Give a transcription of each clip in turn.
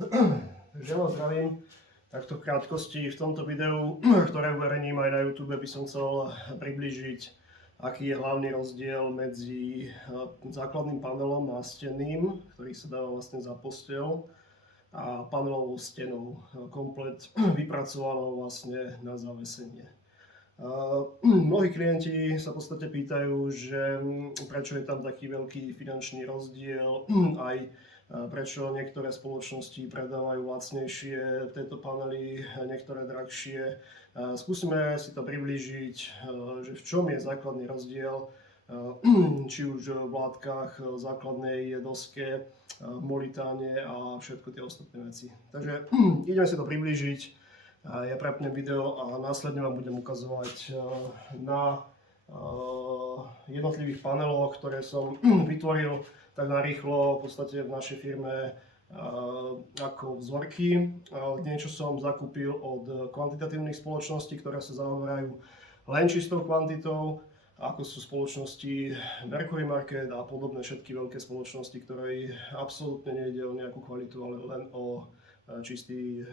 Takže vás zdravím. Takto v krátkosti v tomto videu, ktoré uverejním aj na YouTube, by som chcel približiť, aký je hlavný rozdiel medzi základným panelom nastenným, ktorý sa dáva vlastne za posteľ, a panelovou stenou, komplet vypracovanou vlastne na zavesenie. Mnohí klienti sa v podstate pýtajú, že prečo je tam taký veľký finančný rozdiel, aj prečo niektoré spoločnosti predávajú lacnejšie tieto panely, niektoré drahšie. Skúsime si to priblížiť, že v čom je základný rozdiel, či už v látkach, základnej doske, molitáne a všetko tie ostatné veci. Takže ideme si to priblížiť. Ja prepnem video a následne vám budem ukazovať na jednotlivých paneloch, ktoré som vytvoril tak narýchlo v podstate v našej firme ako vzorky. Niečo som zakúpil od kvantitatívnych spoločností, ktoré sa zaoberajú len čistou kvantitou, ako sú spoločnosti Mercury Market a podobné všetky veľké spoločnosti, ktoré absolútne nejde o nejakú kvalitu, ale len o čistý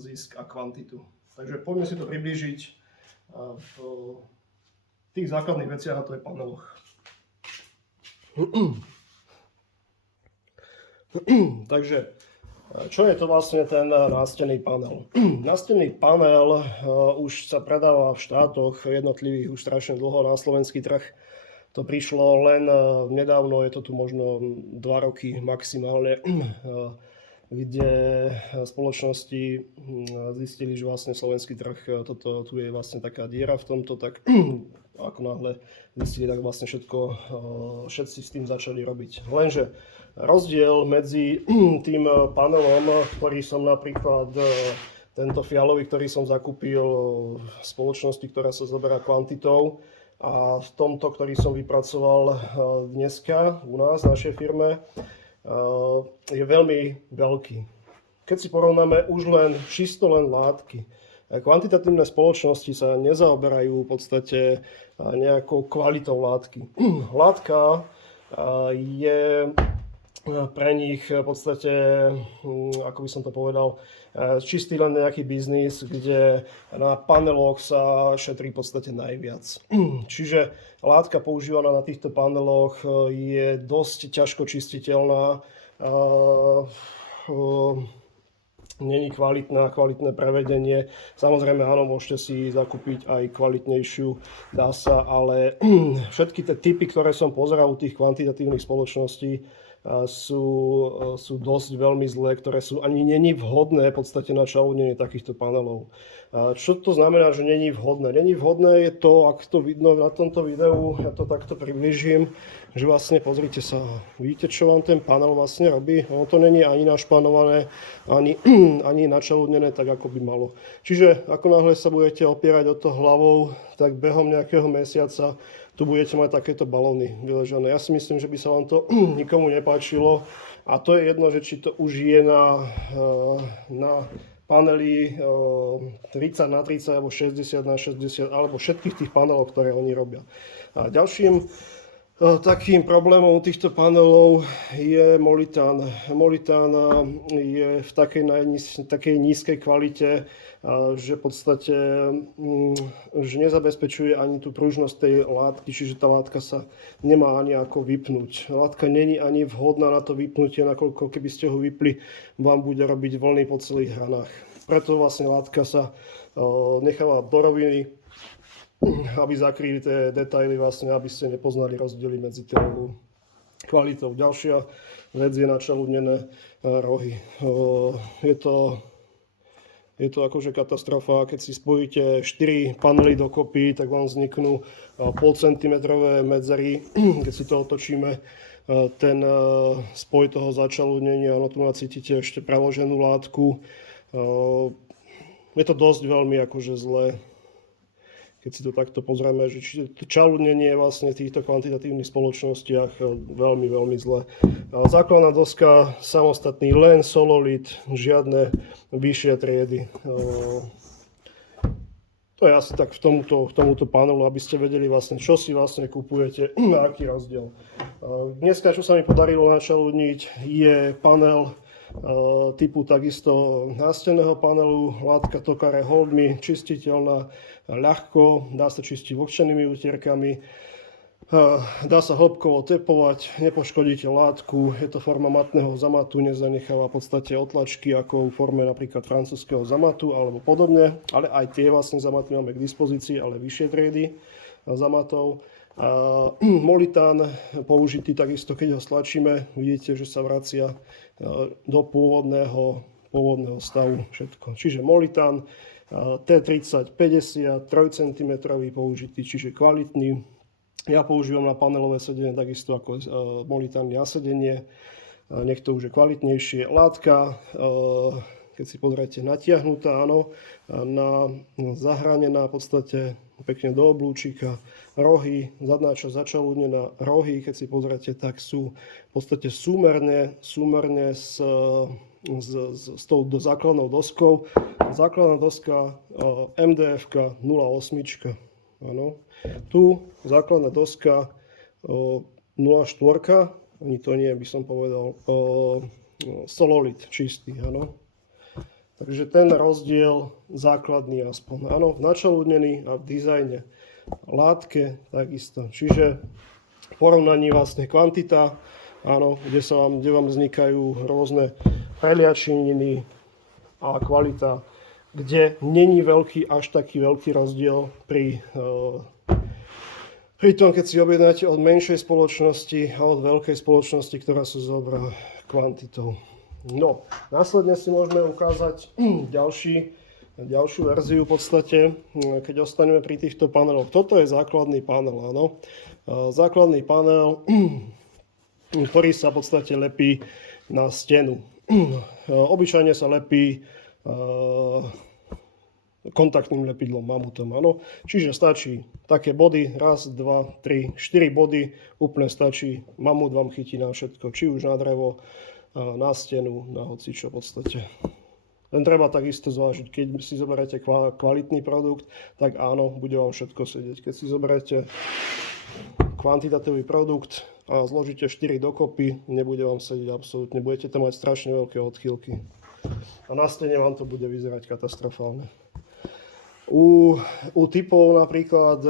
zisk a kvantitu. Takže poďme si to priblížiť v tých základných veciach, a to je paneloch. Takže, čo je to vlastne ten nástenný panel? Nástenný panel už sa predáva v štátoch jednotlivých už strašne dlho, na slovenský trh. To prišlo len nedávno, je to tu možno 2 roky maximálne, kde spoločnosti zistili, že vlastne slovenský trh, tu je vlastne taká diera v tomto, tak ako náhle zistili, tak vlastne všetci s tým začali robiť. Lenže rozdiel medzi tým panelom, ktorý som napríklad, tento fialový, ktorý som zakúpil v spoločnosti, ktorá sa zaberá kvantitou, a v tomto, ktorý som vypracoval dneska u nás, v našej firme, je veľmi veľký. Keď si porovnáme už čisto len látky, kvantitatívne spoločnosti sa nezaoberajú v podstate nejakou kvalitou látky. Látka je pre nich v podstate, ako by som to povedal, čistý len nejaký biznis, kde na paneloch sa šetrí v podstate najviac. Čiže látka používaná na týchto paneloch je dosť ťažko čistiteľná, není kvalitné prevedenie. Samozrejme, áno, môžete si zakúpiť aj kvalitnejšiu, dá sa, ale všetky tie typy, ktoré som pozeral u tých kvantitatívnych spoločností, sú dosť veľmi zlé, ktoré sú ani není vhodné v podstate na čaľudnenie takýchto panelov. Čo to znamená, že není vhodné? Není vhodné je to, ak to vidno na tomto videu, ja to takto približím, že vlastne pozrite sa, vidíte, čo vám ten panel vlastne robí? Ono to není ani našpanované, ani načaľudnené tak, ako by malo. Čiže ako náhle sa budete opierať o to hlavou, tak behom nejakého mesiaca tu budete mať takéto balóny vyležené. Ja si myslím, že by sa vám to nikomu nepáčilo, a to je jedno, že či to už je na paneli 30x30 alebo 60x60 alebo všetkých tých panelov, ktoré oni robia. A ďalším takým problémom týchto panelov je molitán. Molitán je v takej nízkej kvalite, že v podstate že nezabezpečuje ani tú pružnosť tej látky, čiže tá látka sa nemá ani ako vypnúť. Látka není ani vhodná na to vypnutie, nakoľko keby ste ho vypli, vám bude robiť vlny po celých hranách. Preto vlastne látka sa necháva do roviny, aby zakryli tie detaily, vlastne, aby ste nepoznali rozdiely medzi tou kvalitou. Ďalšia vec je načaľudnené rohy. Je to akože katastrofa. Keď si spojíte 4 panely dokopy, tak vám vzniknú pol centimetrové medzery. Keď si to otočíme, ten spoj toho začaľudnenia, ono tu cítite ešte preloženú látku. Je to dosť veľmi akože zlé. Keď si to takto pozrieme, že čaľudnenie je vlastne v týchto kvantitatívnych spoločnostiach veľmi, veľmi zlé. Základná doska samostatný, len sololit, žiadne vyššie triedy. To je asi tak k tomuto panelu, aby ste vedeli vlastne, čo si vlastne kupujete, aký rozdiel. Dneska, čo sa mi podarilo načaľudniť, je panel typu takisto nástenného panelu, látka Tokare Hold Me, čistiteľná, ľahko, dá sa čistiť vlhčenými utierkami, dá sa hĺbkovo tepovať, nepoškodíte látku, je to forma matného zamatu, nezanecháva v podstate otlačky ako v forme napríklad francúzskeho zamatu alebo podobne, ale aj tie vlastne zamaty máme k dispozícii, ale vyššie triedy zamatov. Molitán použitý takisto, keď ho stlačíme, vidíte, že sa vracia do pôvodného stavu všetko. Čiže molitán T30 50 3 cm použitý, čiže kvalitný. Ja používam na panelové sedenie takisto ako molitán na sedenie, nech to už je kvalitnejšie. Látka, keď si pozriete, natiahnutá, áno, zahranená v podstate pekne do oblúčika, rohy, zadná časť začalúdnená, rohy, keď si pozriete, tak sú v podstate súmerne s tou základnou doskou. Základná doska MDF 08, áno. Tu základná doska 04, ani to nie, by som povedal, Sololit čistý, áno. Takže ten rozdiel základný aspoň, áno, v načalúdnení a v dizajne. Látke takisto. Čiže v porovnaní vlastne kvantita, áno, kde vám vznikajú rôzne preliačeniny a kvalita, kde není až taký veľký rozdiel pri tom, keď si objednáte od menšej spoločnosti a od veľkej spoločnosti, ktorá sa zoberá kvantitou. No, následne si môžeme ukázať ďalšiu verziu v podstate, keď ostaneme pri týchto paneloch. Toto je základný panel, áno. Základný panel, ktorý sa v podstate lepí na stenu. Obyčajne sa lepí kontaktným lepidlom, mamutom, áno. Čiže stačí také body, 1, 2, 3, 4 body, úplne stačí. Mamut vám chytí na všetko, či už na drevo, na stenu, na hocičo v podstate. Len treba takisto zvážiť, keď si zoberiete kvalitný produkt, tak áno, bude vám všetko sedieť. Keď si zoberiete kvantitatívny produkt a zložíte 4 dokopy, nebude vám sedieť absolútne. Budete tam mať strašne veľké odchýlky. A na stene vám to bude vyzerať katastrofálne. U typov napríklad,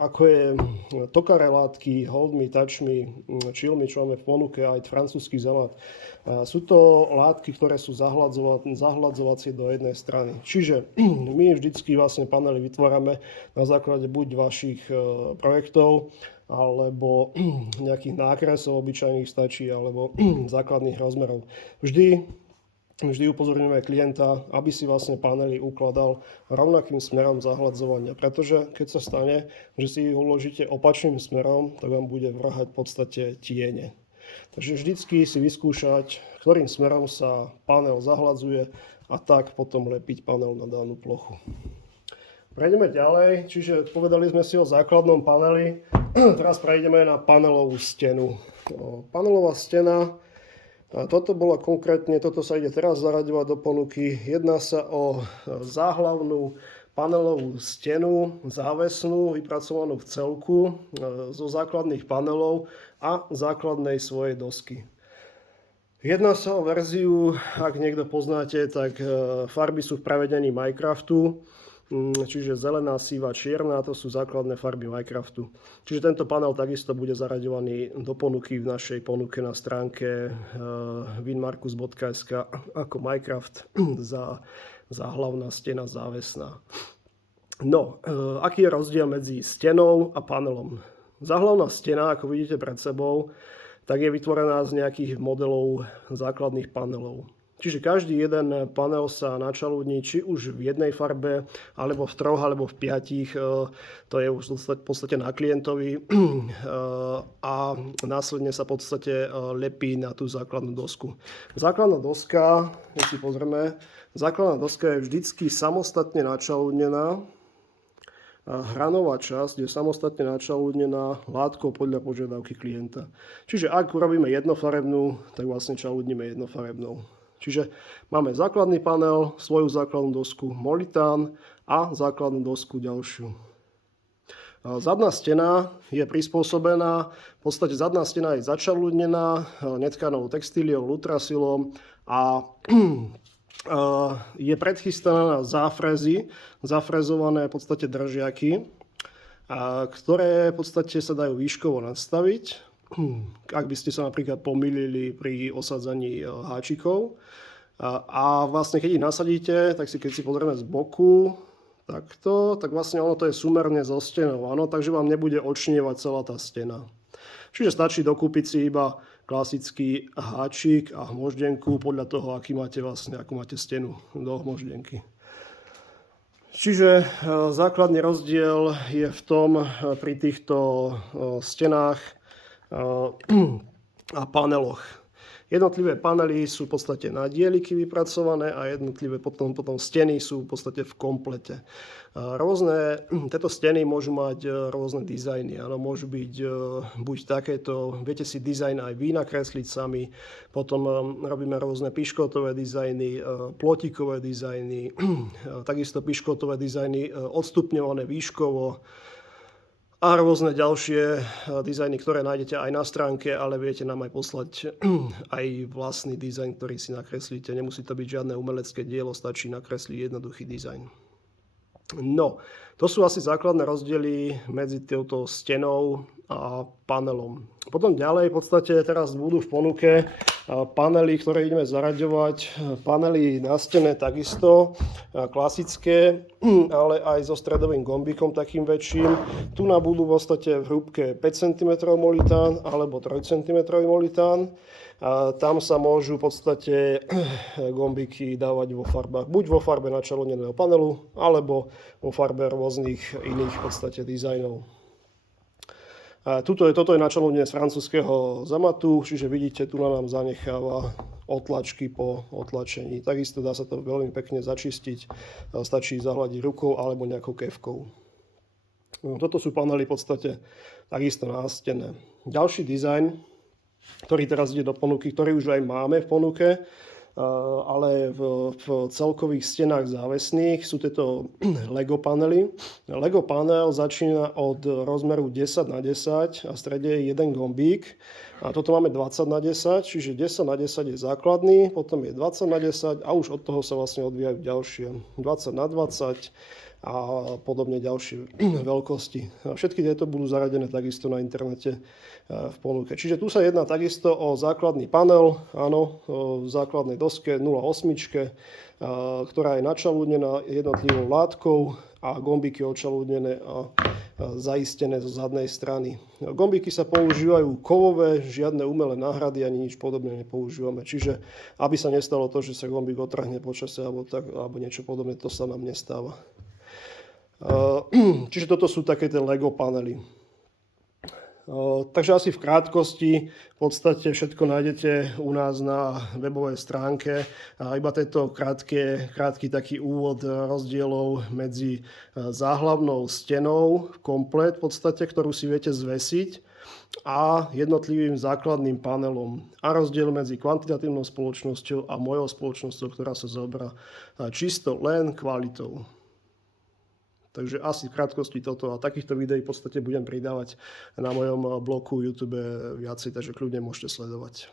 ako je Tokare látky, Hold Me, Touch Me, Chill Me, čo máme v ponuke, aj francúzsky zamat, sú to látky, ktoré sú zahladzovacie do jednej strany. Čiže my vždycky vlastne panely vytvárame na základe buď vašich projektov, alebo nejakých nákresov obyčajných stačí, alebo základných rozmerov. Vždy upozorňujeme klienta, aby si vlastne panely ukladal rovnakým smerom zahladzovania, pretože keď sa stane, že si ich uložíte opačným smerom, tak vám bude vrhať v podstate tiene. Takže vždycky si vyskúšať, ktorým smerom sa panel zahladzuje a tak potom lepiť panel na danú plochu. Prejdeme ďalej, čiže povedali sme si o základnom paneli, teraz prejdeme na panelovú stenu. Panelová stena, toto sa ide teraz zaraďovať do ponuky. Jedná sa o záhlavnú panelovú stenu, závesnú, vypracovanú v celku zo základných panelov a základnej svojej dosky. Jedná sa o verziu, ak niekto poznáte, tak farby sú v prevedení Minecraftu. Čiže zelená, sivá, čierna, to sú základné farby Minecraftu. Čiže tento panel takisto bude zaraďovaný do ponuky v našej ponuke na stránke winmarkus.sk ako Minecraft za hlavná stena závesná. No, aký je rozdiel medzi stenou a panelom? Záhlavná stena, ako vidíte pred sebou, tak je vytvorená z nejakých modelov základných panelov. Čiže každý jeden panel sa načalúdni či už v jednej farbe, alebo v 3, alebo v 5. To je už v podstate na klientovi. A následne sa v podstate lepí na tú základnú dosku. Základná doska, keď si pozrieme, základná doska je vždycky samostatne načalúdnená. Hranová časť je samostatne načalúdnená látkou podľa požiadavky klienta. Čiže ak urobíme jednofarebnú, tak vlastne čalúdnime jednofarebnou. Čiže máme základný panel, svoju základnú dosku molitán a základnú dosku ďalšiu. Zadná stena je prispôsobená, v podstate zadná stena je začalúdnená netkanou textíliou, lutrasilom a je predchystaná na záfrezy, zafrezované v podstate držiaky, ktoré v podstate sa dajú výškovo nastaviť, ak by ste sa napríklad pomýlili pri osadzaní háčikov. A vlastne keď ich nasadíte, tak keď si pozrieme z boku, takto, tak vlastne ono to je súmerne so stenou, áno, takže vám nebude odčnievať celá tá stena. Čiže stačí dokúpiť si iba klasický háčik a hmoždenku podľa toho, akú máte stenu do hmoždenky. Čiže základný rozdiel je v tom pri týchto stenách a paneloch. Jednotlivé panely sú v podstate na dieliky vypracované a jednotlivé potom steny sú v podstate v komplete. Tieto steny môžu mať rôzne dizajny. Áno, môžu byť buď takéto, viete si dizajn aj vy nakresliť sami, potom robíme rôzne piškotové dizajny, plotikové dizajny, takisto piškotové dizajny odstupňované výškovo, a rôzne ďalšie dizajny, ktoré nájdete aj na stránke, ale viete nám aj poslať aj vlastný dizajn, ktorý si nakreslíte. Nemusí to byť žiadne umelecké dielo, stačí nakresliť jednoduchý dizajn. No, to sú asi základné rozdiely medzi touto stenou a panelom. Potom ďalej v podstate teraz budú v ponuke panely, ktoré ideme zaraďovať. Panely na stene takisto, klasické, ale aj so stredovým gombíkom takým väčším. Tu budú v podstate v hrúbke 5 cm molitán alebo 3 cm molitán. Tam sa môžu v podstate gombíky dávať vo farbách. Buď vo farbe načalúneného panelu, alebo vo farbe rôznych iných v podstate dizajnov. Toto je načalúnenie z francúzskeho zamatu, čiže vidíte, tu nám zanecháva otlačky po otlačení. Takisto dá sa to veľmi pekne začistiť, stačí zahľadiť rukou alebo nejakou kefkou. Toto sú panely v podstate takisto nástené. Ďalší dizajn, ktorý teraz ide do ponuky, ktorý už aj máme v ponuke, ale v celkových stenách závesných sú tieto Lego panely. Lego panel začína od rozmeru 10x10 a v strede je jeden gombík. A toto máme 20x10, čiže 10x10 je základný, potom je 20x10 a už od toho sa vlastne odvíjajú ďalšie 20x20 a podobne ďalšie veľkosti. Všetky tieto budú zaradené takisto na internete v ponuke. Čiže tu sa jedná takisto o základný panel, áno, v základnej doske 0,8, ktorá je načalúdnená jednotlivou látkou a gombíky odčalúdnené a zaistené zo zadnej strany. Gombíky sa používajú kovové, žiadne umelé náhrady ani nič podobné nepoužívame. Čiže aby sa nestalo to, že sa gombík otrhne počase alebo niečo podobné, to sa nám nestáva. Čiže toto sú také tie Lego panely. Takže asi v krátkosti v podstate všetko nájdete u nás na webovej stránke. Iba tento krátky taký úvod rozdielov medzi záhlavnou stenou komplet v podstate, ktorú si viete zvesiť, a jednotlivým základným panelom. A rozdiel medzi kvantitatívnou spoločnosťou a mojou spoločnosťou, ktorá sa zaoberá čisto len kvalitou. Takže asi v krátkosti toto a takýchto videí v podstate budem pridávať na mojom blogu YouTube viacej, takže kľudne môžete sledovať.